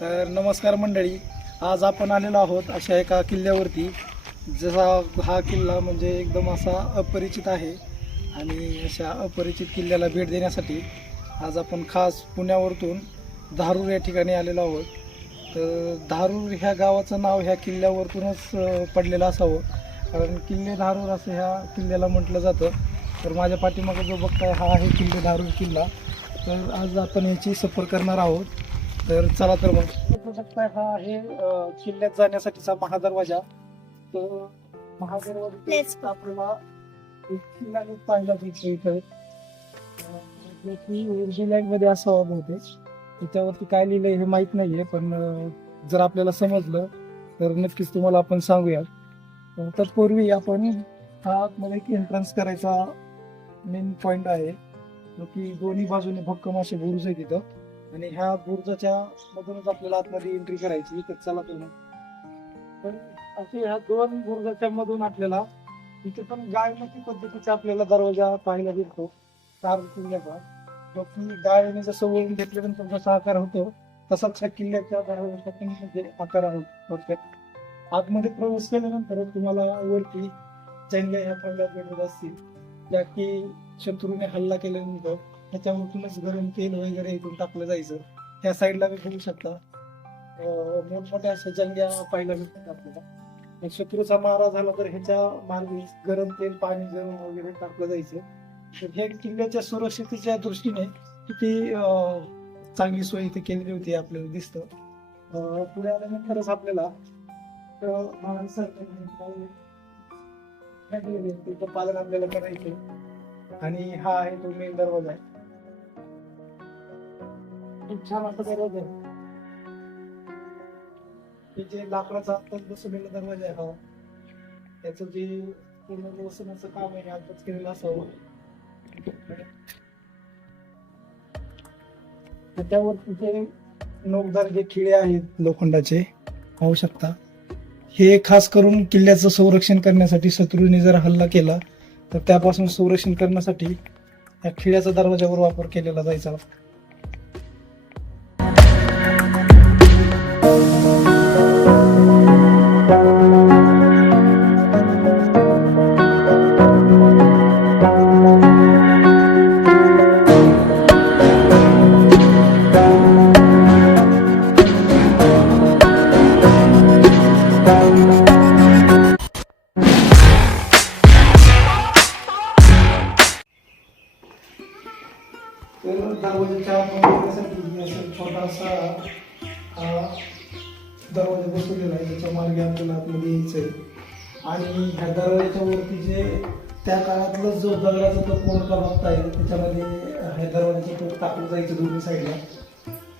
तर नमस्कार मंडळी आज आपण आलेलो आहोत अशा एका किल्ल्यावरती. जसा हा किल्ला म्हणजे एकदम असा अपरिचित आहे आणि अशा अपरिचित किल्ल्याला भेट देण्यासाठी आज आपण खास पुण्यावरतून धारूर या ठिकाणी आलेलो आहोत. तर धारूर ह्या गावाचं नाव ह्या किल्ल्यावरतूनच पडलेलं असावं. कारण किल्ले धारूर असं ह्या किल्ल्याला म्हटलं जातं. तर माझ्या पाठीमागं जो बघताय हा आहे किल्ले धारूर किल्ला. तर आज आपण याची सफर करणार आहोत. तर चला तर मग. बघू शकताय हा आहे किल्ल्यात जाण्यासाठीचा महादरवाजा. तर महादरवाजा आपल्याला एक किल्ला एक पाहिला जायचं इथं. जो की न्यूझीलँडमध्ये असावा बहुतेक. त्याच्यावरती काय लिहिलंय हे माहीत नाहीये पण जर आपल्याला समजलं तर नक्कीच तुम्हाला आपण सांगूया. तर तत्पूर्वी आपण हा आतमध्ये एक एंट्रन्स करायचा मेन पॉइंट आहे. जो की दोन्ही बाजूने भक्कम असे बुरुज आहे तिथं आणि ह्या बुरुजाच्या मधूनच आपल्याला आतमध्ये एंट्री करायची तर चला तुम्ही. पण असे ह्या दोन बुरुजाच्या मधून आपल्याला इथे पण गायनाची पद्धतीचा आपल्याला दरवाजा पाहायला भेटतो. चार किल्ल्याचा जो की गायने जसं वळून घेतल्यानंतर जसा आकार होतो तसाच ह्या किल्ल्याच्या दरवाजाचा पण म्हणजे आकार होत आतमध्ये प्रवेश केल्यानंतर तुम्हाला वरती जंग्या ह्या पहिल्या भेटत असतील. ज्या की शत्रूने हल्ला केल्यानंतर त्याच्यावरतूनच गरम तेल वगैरे इथून टाकलं जायचं. त्या साईडला मी बघू शकता. अं, मोठमोठ्या अशा जंग्या पाहायला भेटतात आपल्याला. शत्रूचा मारा झाला तर ह्याच्या मार्गे गरम तेल पाणी गरम वगैरे टाकलं जायचं. तर हे किल्ल्याच्या सुरक्षितेच्या दृष्टीने किती अं, चांगली सोय इथे केलेली होती आपल्याला दिसतं. अं, पुढे आल्यानंतरच आपल्याला अं, पालन आपल्याला करायचं आणि हा आहे तो मेन दरवाजा आहे. खूप छान असं दरवाजा आहे. जे लाकडाचा आत्ताच बसवलेला दरवाजा आहे हा त्याचं जे पूर्ण बसवण्याचं काम आहे आत्ताच केलेलं असावं. त्याच्यावर तिथे नोकदार जे खिळे आहेत लोखंडाचे पाहू शकता. हे खास करून किल्ल्याचं संरक्षण करण्यासाठी शत्रूने जर हल्ला केला तर त्यापासून संरक्षण करण्यासाठी या खिळ्याचा दरवाजावर वापर केलेला जायचा. याच्यावरती जे त्या काळातला जो दगडाचा तो कोणता बघताय त्याच्यामध्ये ह्या दरवाजाचं तो टाकलं जायचं दोन्ही साईडला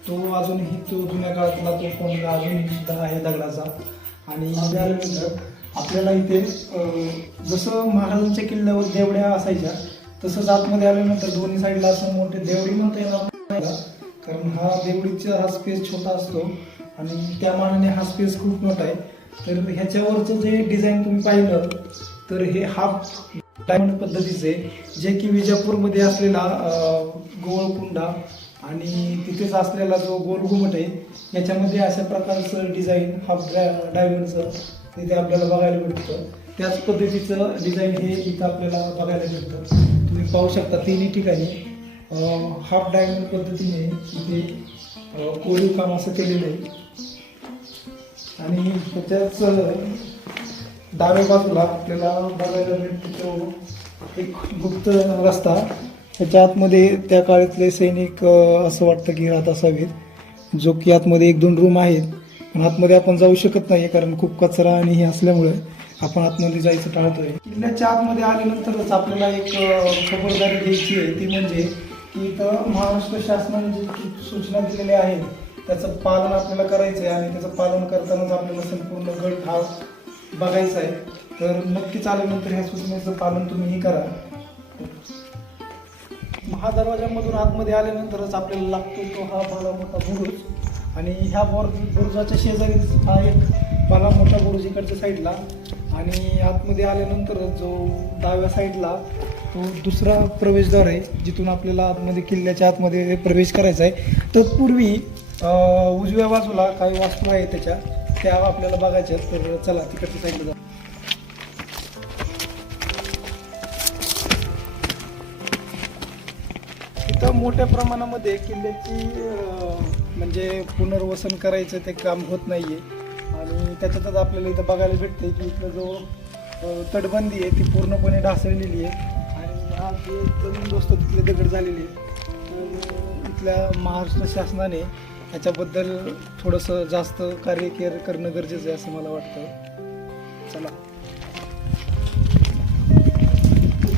तो अजूनही तो जुन्या काळातला तो कोणता अजूनही सुद्धा आहे दगडाचा. आणि आपल्याला इथे जसं महाराजांच्या किल्ल्यावर देवड्या असायच्या तसंच आतमध्ये आल्यानंतर दोन्ही साईडला असं मोठे देवडी म्हणता येणार नाही कारण हा देवडीचा हा स्पेस छोटा असतो. आणि त्या मानाने हा स्पेस खूप मोठा आहे. तर ह्याच्यावरचं जे डिझाईन तुम्ही पाहिलं तर हे हाफ डायमंड पद्धतीचे जे की विजापूरमध्ये असलेला गोवळकुंडा आणि तिथेच असलेला जो गोलघुमट आहे याच्यामध्ये अशा प्रकारचं डिझाईन हाफ डायमंडचं तिथे आपल्याला बघायला भेटतं. त्याच पद्धतीचं डिझाईन हे इथं आपल्याला बघायला मिळतं तुम्ही पाहू शकता तिन्ही ठिकाणी हाफ डायमंड पद्धतीने इथे कोरीव काम असं केलेलं आहे. आणि त्याच्याच डाव्या बाजूला आपल्याला बघायला भेटतो तो एक गुप्त रस्ता. त्याच्या आतमध्ये त्या काळातले सैनिक असं वाटतं की राहत असावेत जो की आतमध्ये एक दोन रूम आहेत. पण आतमध्ये आपण जाऊ शकत नाही कारण खूप कचरा आणि हे असल्यामुळे आपण आतमध्ये जायचं टाळतोय. किल्ल्याच्या आतमध्ये आल्यानंतरच आपल्याला एक खबरदारी घ्यायची आहे. ती म्हणजे की इथं महाराष्ट्र शासनाने जे सूचना दिलेल्या आहेत त्याचं पालन आपल्याला करायचं आहे. आणि त्याचं पालन करतानाच आपल्याला संपूर्ण गट हा बघायचा आहे. तर नक्कीच आल्यानंतर ह्या सूचनेचं पालन तुम्हीही करा. महादरवाजामधून आतमध्ये आल्यानंतरच आपल्याला लागतो तो हा भला मोठा बुरुज. आणि ह्या बोर बुरुजाच्या शेजारी हा एक भला मोठा बुरुज इकडच्या साईडला. आणि आतमध्ये आल्यानंतर जो डाव्या साईडला तो दुसरा प्रवेशद्वार आहे जिथून आपल्याला आतमध्ये किल्ल्याच्या आतमध्ये प्रवेश करायचा आहे. तत्पूर्वी उजव्या बाजूला काही वास्तू आहे त्याच्या त्या आपल्याला बघायच्या आहेत. तर चला तिकडच्या साईडला जा इथं मोठ्या प्रमाणामध्ये किल्ल्याची म्हणजे पुनर्वसन करायचं ते काम होत नाही आहे आणि त्याच्यातच आपल्याला इथं बघायला भेटते की इथलं जो तटबंदी आहे ती पूर्णपणे ढासळलेली आहे. आणि हा जे जमीन दोस्त तिथले दगड झालेली आहे तर इथल्या महाराष्ट्र शासनाने ह्याच्याबद्दल थोडंसं जास्त कार्य केअर करणं गरजेचं आहे असं मला वाटतं. चला.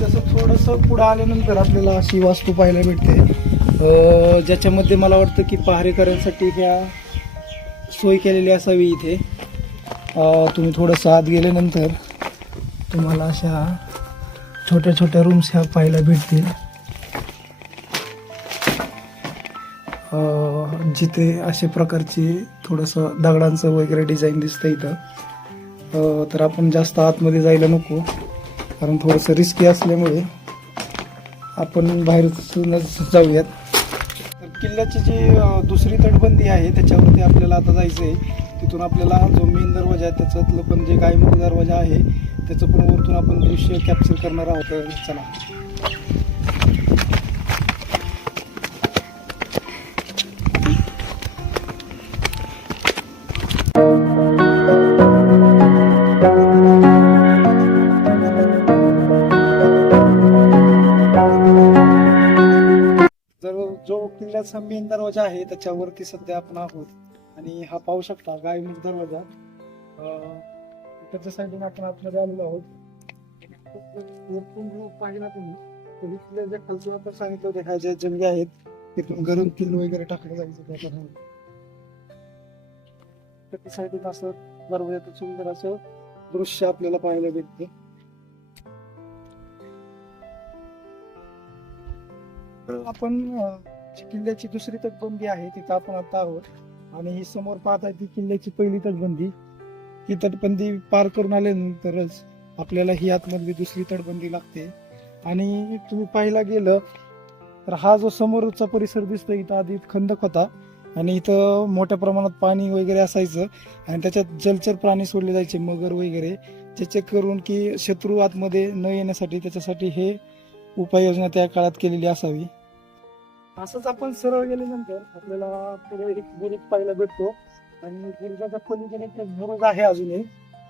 तसं थोडंसं पुढं आल्यानंतर आपल्याला अशी वास्तू पाहायला भेटते ज्याच्यामध्ये मला वाटतं की पहारेकऱ्यांसाठी ह्या सोय केलेली असावी इथे. तुम्ही थोडंसं आत गेल्यानंतर तुम्हाला अशा छोट्या छोट्या रूम्स ह्या पाहायला भेटतील. जिथे अशा प्रकारची थोडंसं दगडांचं वगैरे डिझाईन दिसतं इथं. तर आपण जास्त आतमध्ये जायला नको कारण थोडंसं रिस्की असल्यामुळे आपण बाहेरच जाऊयात. तर किल्ल्याची जी दुसरी तटबंदी आहे त्याच्यावरती आपल्याला आता जायचं आहे तिथून आपल्याला जो मेन दरवाजा आहे त्याच्यातलं पण जे गायमुख दरवाजा आहे त्याचं पण वरतून आपण दृश्य कॅप्चर करणार आहोत. चला. किल्ल्याचा मेन दरवाजा आहे त्याच्यावरती सध्या आपण आहोत. आणि हा पाहू शकता गायमुख दरवाजा. त्याच्या इकडच्या साईडून आपण आतमध्ये आलेलो आहोत. पाहिला तुम्ही तर इथल्या ज्या खालचं आपण सांगितलं होतं ह्या ज्या जंगे आहेत तिथून गरम तेल वगैरे टाकलं जायचं त्याच्यामध्ये त्या साईडून असं दरवाजाचं सुंदर असं दृश्य आपल्याला पाहायला भेटते. तर आपण किल्ल्याची दुसरी तटबंदी आहे तिथं आपण आता आहोत. आणि ही समोर पाहत आहे ती किल्ल्याची पहिली तटबंदी ही तटबंदी पार करून आल्यानंतरच आपल्याला ही आतमधली दुसरी तटबंदी लागते. आणि तुम्ही पाहायला गेलं तर हा जो समोरचा परिसर दिसतो इथं आधी खंदक होता. आणि इथं मोठ्या प्रमाणात पाणी वगैरे असायचं. आणि त्याच्यात जलचर प्राणी सोडले जायचे मगर वगैरे. ज्याचे करून की शत्रू आतमध्ये न येण्यासाठी त्याच्यासाठी हे उपाययोजना त्या काळात केलेली असावी. असंच आपण सरळ गेल्यानंतर आपल्याला पुढे एक बुरुज पाहायला भेटतो. आणि बुरुजाच्या पलीकडे एक बुरुज आहे अजूनही.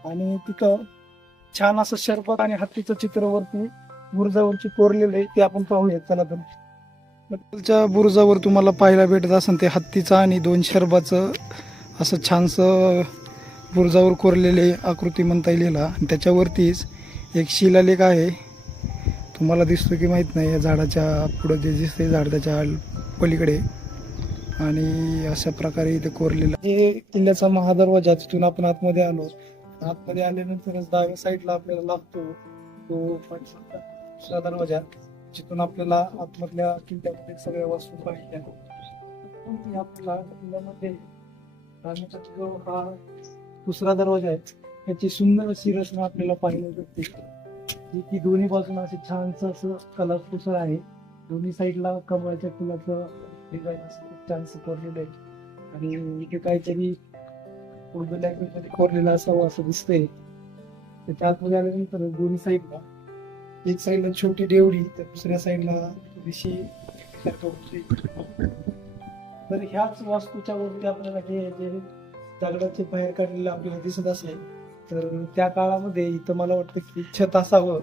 आणि तिथं छान असं शरबत आणि हत्तीचं चित्र वरती बुरुजावरची कोरलेलं आहे ते आपण पाहूयात. चला तर. बद्दलच्या बुरुजावर तुम्हाला पाहायला भेटत असेल ते हत्तीचं आणि दोन शरबाचं असं छानसं बुरुजावर कोरलेले आकृती म्हणता येईल आणि त्याच्यावरतीच एक शिलालेख आहे. तुम्हाला दिसतो की माहीत नाही या झाडाच्या पुढं जे दिसते झाड त्याच्या पलीकडे. आणि अशा प्रकारे इथे कोरलेलं. हे किल्ल्याचा महादरवाजा तिथून आपण आतमध्ये आलो. आतमध्ये आल्यानंतरच डाव्या साईडला आपल्याला लागतो तो दुसरा दरवाजा. जिथून आपल्याला आतमधल्या किल्ल्यामध्ये सगळ्या वस्तू पाहिल्या. आपल्याला किल्ल्यामध्ये राणीचा जो हा दुसरा दरवाजा आहे त्याची सुंदर अशी रचना आपल्याला पाहायला भेटते जी की दोन्ही बाजून असे छानस असं कलरफुल आहे. दोन्ही साईडला कमळाच्या फुलाचं डिझाईन असं खूप कोरलेलं आहे. आणि इथे काहीतरी उर्दू लँग्वेजमध्ये कोरलेलं असावं असं दिसतंय. त्याच्या आतमध्ये आल्यानंतर दोन्ही साईडला एक साईडला छोटी देवडी तर दुसऱ्या साईडला थोडीशी तर ह्याच वास्तूच्या वरती आपल्याला हे जे दगडाचे बाहेर काढलेलं आपल्याला दिसत असेल तर त्या काळामध्ये इथं मला वाटतं की छत असावं.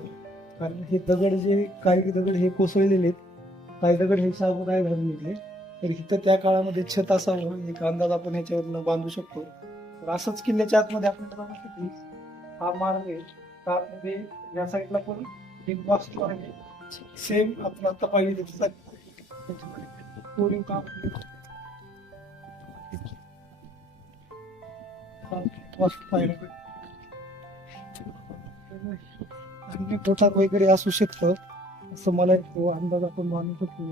कारण हे दगड जे काही दगड हे कोसळलेले आहेत. काही दगड हे साबू काय घालून निघले तर इथं त्या काळामध्ये छत असावं. एक अंदाज आपण ह्याच्यावरनं बांधू शकतो. तर असंच किल्ल्याच्या आतमध्ये आपण की हा मार्ग आहे. त्यामध्ये या साईडला पण एक वास्तू आहे. सेम आपण आता पाहिजे कोरीव काम वास्तू पाहायला अगदी आणि वगैरे असू शकतं असं मला एक अंदाज आपण मानू शकतो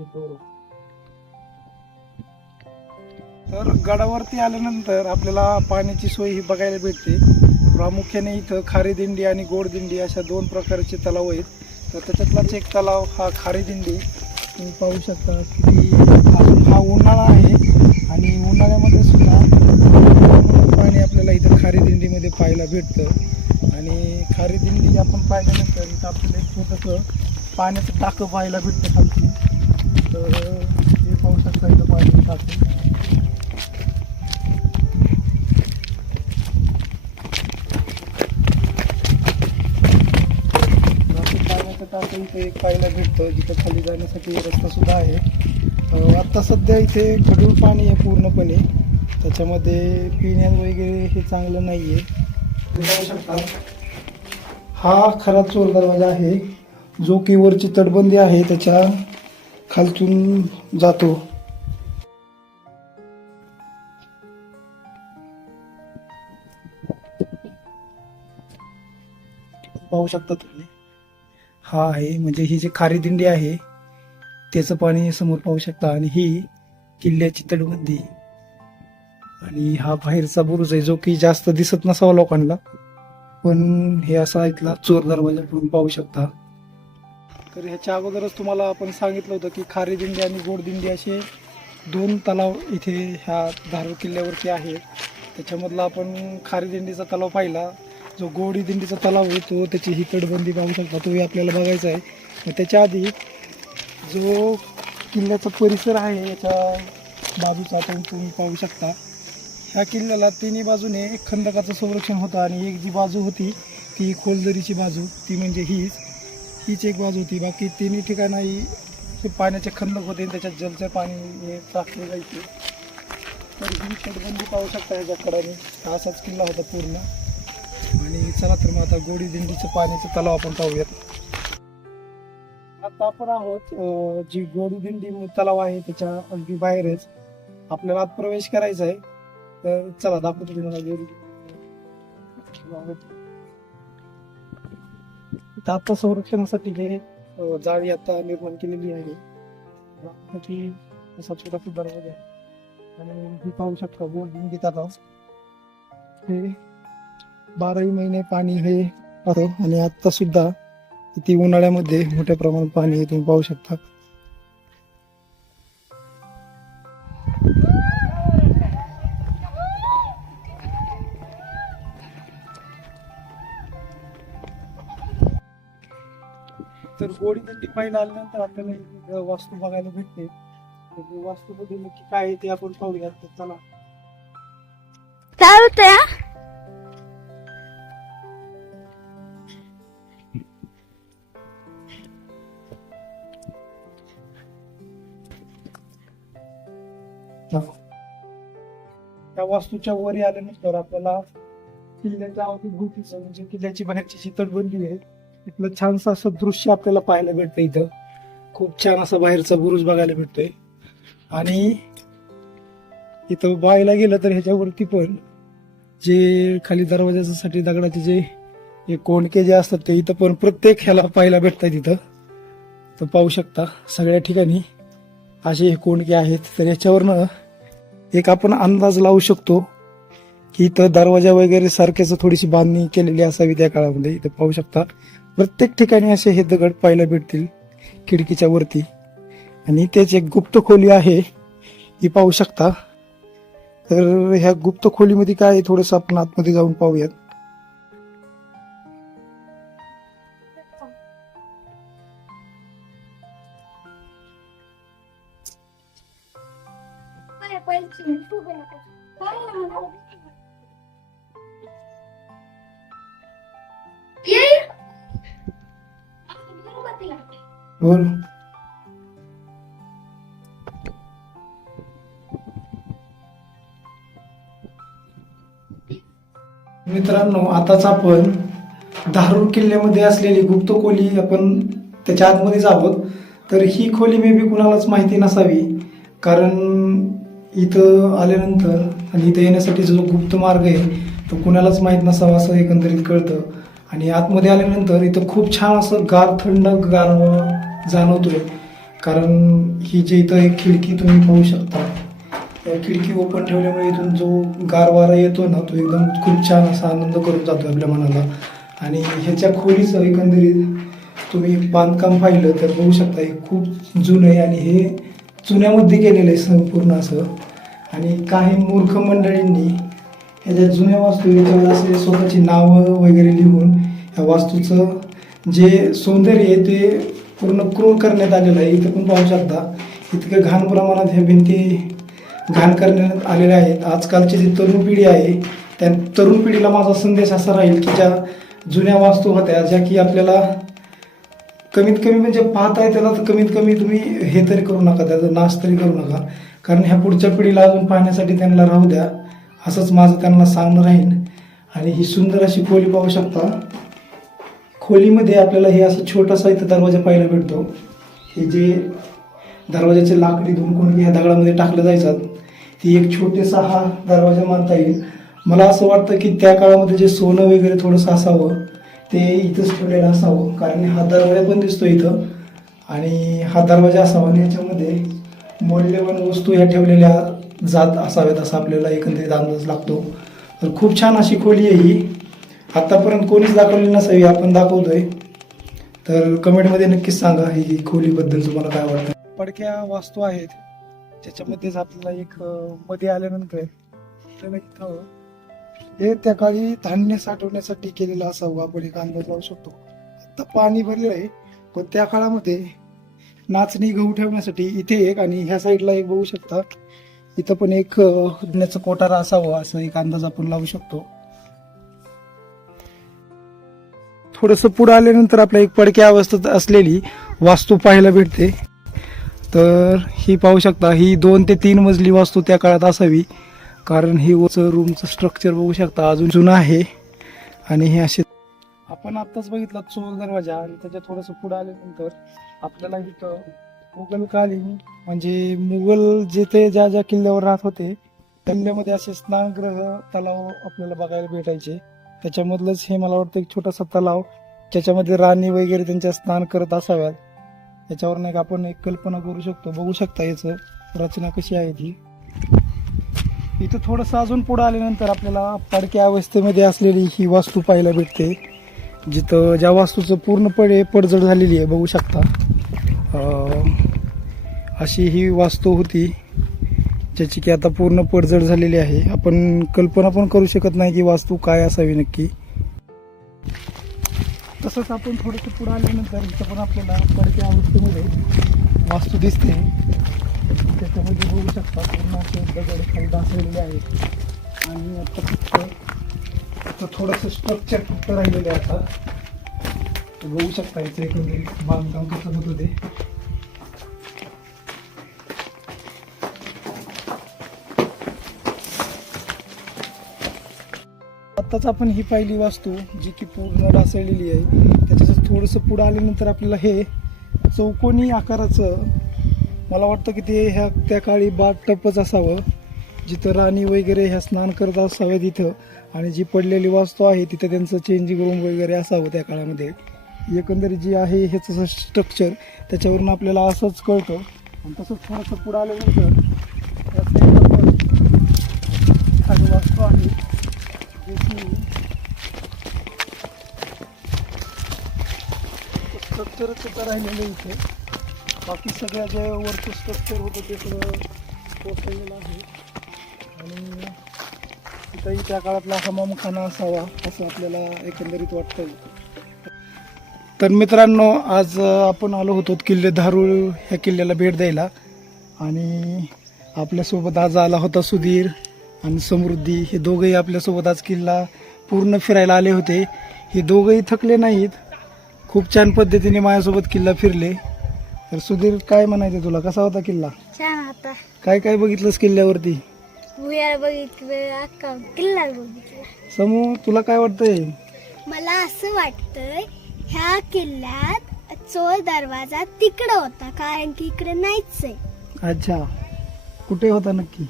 तर गडावरती आल्यानंतर आपल्याला पाण्याची सोय ही बघायला भेटते. प्रामुख्याने इथं खारी दिंडी आणि गोड दिंडी अशा दोन प्रकारचे तलाव आहेत. तर त्याच्यातलाच एक तलाव हा खारी दिंडी. तुम्ही पाहू शकता की अजून हा उन्हाळा आहे आणि उन्हाळ्यामध्ये सुद्धा पाणी आपल्याला इथं खारी दिंडीमध्ये पाहायला भेटतं. आणि खारी दिंडी आपण पाहिल्यानंतर इथं आपल्याला एक छोटंसं पाण्याचं टाकं पाहायला भेटतं खालची तर हे पाहू शकता इथं पाणी टाकं. पाण्याचं टाकं इथे एक पाहायला भेटतं जिथं खाली जाण्यासाठी रस्ता सुद्धा आहे. आत्ता सध्या इथे गढूळ पाणी आहे पूर्णपणे. त्याच्यामध्ये पिण्या वगैरे हे चांगलं नाही आहे शकता. हा खरा चोर दरवाजा आहे. जो की वरची तटबंदी आहे त्याच्या खालतून जातो. पाहू शकता तुम्ही. हा आहे म्हणजे ही जी खारी दिंडी आहे त्याचं पाणी समोर पाहू शकता. आणि ही किल्ल्याची तटबंदी. आणि हा बाहेरचा बुरुज आहे जो की जास्त दिसत नसावा लोकांना. पण हे असा इथला चोर दरवाजा तुम्ही पाहू शकता. तर ह्याच्या अगोदरच तुम्हाला आपण सांगितलं होतं की खारी दिंडी आणि गोड दिंडी असे दोन तलाव इथे ह्या धारूर किल्ल्यावरती आहे त्याच्यामधला आपण खारी दिंडीचा तलाव पाहिला. जो गोडी दिंडीचा तलाव आहे तो त्याची ही तटबंदी पाहू शकता. तोही आपल्याला बघायचा आहे. मग त्याच्या आधी जो किल्ल्याचा परिसर आहे याच्या बाजूचा आपण तुम्ही पाहू शकता. ह्या किल्ल्याला तिन्ही बाजूने एक खंदकाचं संरक्षण होतं आणि एक जी बाजू होती ती खोलदरीची बाजू ती म्हणजे हीच. हीच एक बाजू होती. बाकी तिन्ही ठिकाणी ते पाण्याचे खंदक होते आणि त्याच्यात जलचं पाणी हे टाकले जायचे. तर ही तटबंदी पाहू शकता याच्या कडाने. असाच किल्ला होता पूर्ण. आणि चला तर मग आता गोडी दिंडीचं पाण्याचं तलाव आपण पाहूयात. आता आपण आहोत जी गोडी दिंडी तलाव आहे त्याच्या अगदी बाहेरच. आपल्याला आत प्रवेश करायचा आहे. तर चला दाखवतो तुम्हाला आता संरक्षणासाठी हे जाळी आता निर्माण केलेली आहे. ती असा छोटासा दरवाजा आहे. आणि हे पाहू शकता गोड दिंडी तलाव हे बाराही महिने पाणी हे आणि आता सुद्धा किती उन्हाळ्यामध्ये मोठ्या प्रमाणात पाणी हे तुम्ही पाहू शकता. तर गोडी पाहिलं आल्यानंतर आपल्याला वास्तू बघायला भेटते. तर ती वास्तूमध्ये नक्की काय आहे ते आपण पाहूया. तर चला. त्या वास्तूच्या वरी आल्यानंतर आपल्याला किल्ल्याच्या अवतीभोवतीचं म्हणजे किल्ल्याची बाहेरची तटबंदी आहे. इथलं छानसं असं दृश्य आपल्याला पाहायला भेटतं इथं. खूप छान असा बाहेरचा बुरुज बघायला भेटतोय. आणि इथं बायला गेलं तर ह्याच्यावरती पण जे खाली दरवाजासाठी दगडाचे जे कोणके जे असतात ते इथं पण प्रत्येक ह्याला पाहायला भेटतात इथं तर पाहू शकता सगळ्या ठिकाणी असे हे कोणके आहेत. तर याच्यावरनं एक आपण अंदाज लावू शकतो की इथं दरवाजा वगैरे सारख्याच थोडीशी बांधणी केलेली असावी त्या काळामध्ये. इथं पाहू शकता प्रत्येक ठिकाणी असे हे दगड पाहायला भेटतील खिडकीच्या वरती. आणि तेच एक गुप्त खोली आहे. ही पाहू शकता. तर ह्या गुप्त खोलीमध्ये काय आहे थोडंसं आपण आतमध्ये जाऊन पाहूयात. मित्रांनो आताच आपण धारूर किल्ल्यामध्ये असलेली गुप्त खोली आपण त्याच्या आतमध्येच आहोत तर ही खोली मे बी कुणालाच माहिती नसावी कारण इथं आल्यानंतर आणि इथं येण्यासाठी जो गुप्त मार्ग आहे तो कुणालाच माहीत नसावा असं एकंदरीत कळतं. आणि आतमध्ये आल्यानंतर इथं खूप छान असं गार थंड गारवा जाणवतोय. कारण ही जे इथं एक खिडकी तुम्ही पाहू शकता खिडकी ओपन ठेवल्यामुळे इथून जो गारवारा येतो ना तो एकदम खूप छान असा आनंद करून जातो आपल्या मनाला. आणि ह्याच्या खोलीचं एकंदरीत तुम्ही बांधकाम पाहिलं तर बघू शकता हे खूप जुनं आहे आणि हे चुन्यामध्ये केलेलं आहे संपूर्ण असं. आणि काही मूर्ख मंडळींनी ह्याच्या जुन्या वास्तू असे स्वतःची नावं वगैरे लिहून ह्या वास्तूचं जे सौंदर्य आहे ते पूर्ण क्रूर करण्यात आलेलं आहे. इथं पण पाहू शकता इतकं घाण प्रमाणात ह्या भिंती घाण करण्यात आलेल्या आहेत. आजकालची जी तरुण पिढी आहे त्या तरुण पिढीला माझा संदेश असा राहील की ज्या जुन्या वास्तू होत्या ज्या की आपल्याला कमीत कमी म्हणजे पाहताय त्याला तर कमीत कमी तुम्ही हे तरी करू नका त्याचा नाश तरी करू नका. कारण ह्या पुढच्या पिढीला अजून पाहण्यासाठी त्यांना राहू द्या असंच माझं त्यांना सांगणं राहील. आणि ही सुंदर अशी खोली पाहू शकता. खोलीमध्ये आपल्याला हे असं छोटासा इथं दरवाजा पाहायला भेटतो. हे जे दरवाजाचे लाकडी दोन कोणी ह्या दगडामध्ये टाकलं जायचं ती एक छोटेसा हा दरवाजा मानता येईल. मला असं वाटतं की त्या काळामध्ये जे सोनं वगैरे थोडंसं असावं ते इथंच ठेवलेलं असावं. कारण हा दरवाजा पण दिसतो इथं. आणि हा दरवाजा असावा आणि याच्यामध्ये मौल्यवान वस्तू ह्या ठेवलेल्या जात असाव्यात असा आपल्याला एकंदरीत अंदाज लागतो. तर खूप छान अशी खोली आहे ही. आत्तापर्यंत कोणीच दाखवली नसावी आपण दाखवतोय. तर कमेंटमध्ये नक्कीच सांगा ही खोलीबद्दल तुम्हाला काय वाटतं. पडक्या वास्तू आहेत. त्याच्यामध्येच आपल्याला एक मध्ये आल्यानंतर आपल्याला इथं हे त्या काळी धान्य साठवण्यासाठी केलेला असावं. आपण एक अंदाज लावू शकतो. आता पाणी भरलेलं आहे पण त्या काळामध्ये नाचणी गहू ठेवण्यासाठी इथे एक आणि ह्या साईडला एक बघू शकता. इथं पण एक अं, धान्याचं कोटारा असावं असं एक अंदाज आपण लावू शकतो. थोडस पुढे आल्यानंतर आपल्या एक पडक्या अवस्थेत असलेली वास्तू पाहायला भेटते. तर ही पाहू शकता ही दोन ते तीन मजली वास्तू त्या काळात असावी. कारण ही रूमचं स्ट्रक्चर बघू शकता अजून जुनं आहे. आणि हे असे आपण आत्ताच बघितला चोर दरवाजा आणि त्याच्या थोडस पुढे आल्यानंतर आपल्याला इथं मुघलकालीन म्हणजे मुघल जिथे ज्या ज्या किल्ल्यावर राहत होते किल्ल्यामध्ये असे स्नानगृह तलाव आपल्याला बघायला भेटायचे. त्याच्यामधलंच हे मला वाटतं एक छोटासा तलाव ज्याच्यामध्ये राणी वगैरे त्यांच्या स्नान करत असाव्यात. याच्यावर एक आपण एक कल्पना करू शकतो. बघू शकता याचं रचना कशी आहे ती. इथं थोडंसं अजून पुढं आल्यानंतर आपल्याला पडक्या अवस्थेमध्ये असलेली ही वास्तू पाहायला भेटते. जिथं ज्या वास्तूचं पूर्णपणे पडझड झालेली आहे बघू शकता. अशी ही वास्तू होती ज्याची की आता पूर्ण पडझड झालेली आहे. आपण कल्पना पण करू शकत नाही की वास्तू काय असावी नक्की. तसंच आपण थोडंसं पुढं आल्यानंतर इथं पण आपल्याला पडक्या अवस्थेमध्ये वास्तू दिसते. त्याच्यामध्ये बघू शकता पूर्ण असे दगड खाली डासलेले आहेत. आणि आता फक्त थोडंसं स्ट्रक्चर फक्त राहिलेलं आहे आता. बघू शकता याचं एकंदरीत बांधकाम कसं होत होते आत्ताच आपण ही पहिली वास्तू जी की पूर्ण ढासळलेली आहे त्याच्यात थोडंसं पुढं आल्यानंतर आपल्याला हे चौकोनी आकाराचं मला वाटतं की ते ह्या त्या काळी बाट टपच असावं जिथं राणी वगैरे ह्या स्नान करत असाव्या तिथं आणि जी पडलेली वास्तू आहे तिथं त्यांचं चेंजिंग रूम वगैरे असावं त्या काळामध्ये. एकंदरीत जी आहे ह्याचं स्ट्रक्चर त्याच्यावरून आपल्याला असंच कळतं. आणि तसंच थोडंसं पुढं आल्यानंतर वास्तू आहे. जे की स्ट्रक्चरच तिथं राहिलेलं इथे. बाकी सगळ्या जे वरचं स्ट्रक्चर होतं ते सगळं कोसळलेलं आहे. आणि तिथंही त्या काळातला हमामखाना असावा असं आपल्याला एकंदरीत वाटतं तर मित्रांनो आज आपण आलो होतो किल्ले धारूळ ह्या किल्ल्याला भेट द्यायला. आणि आपल्यासोबत आज आला होता सुधीर. आणि समृद्धी हे दोघंही आपल्यासोबत आज किल्ला पूर्ण फिरायला आले होते. हे दोघंही थकले नाहीत. खूप छान पद्धतीने माझ्यासोबत किल्ला फिरले. तर सुधीर काय म्हणायचं तुला? कसा होता किल्ला? छान होता. काय काय बघितलंस किल्ल्यावरती? भुयार बघितलं किल्ला बघितला. समू तुला काय वाटतंय? मला असं वाटतंय ह्या किल्ल्यात चोर दरवाजा तिकडं होता कारण की इकडे नाहीच आहे. अच्छा. कुठे होता नक्की?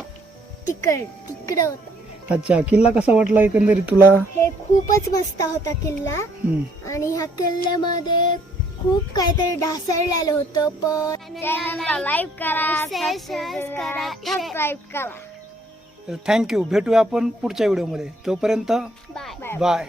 तिकड तिकडं होता. अच्छा किल्ला कसा वाटला एकंदरीत तुला? हे खूपच मस्त होता किल्ला. हम्म. आणि ह्या किल्ल्यामध्ये खूप काहीतरी ढासळलेलं होतं पण लाईक करा करा सबस्क्राईब करा. तर थँक्यू भेटूया आपण पुढच्या व्हिडिओमध्ये. तोपर्यंत बाय बाय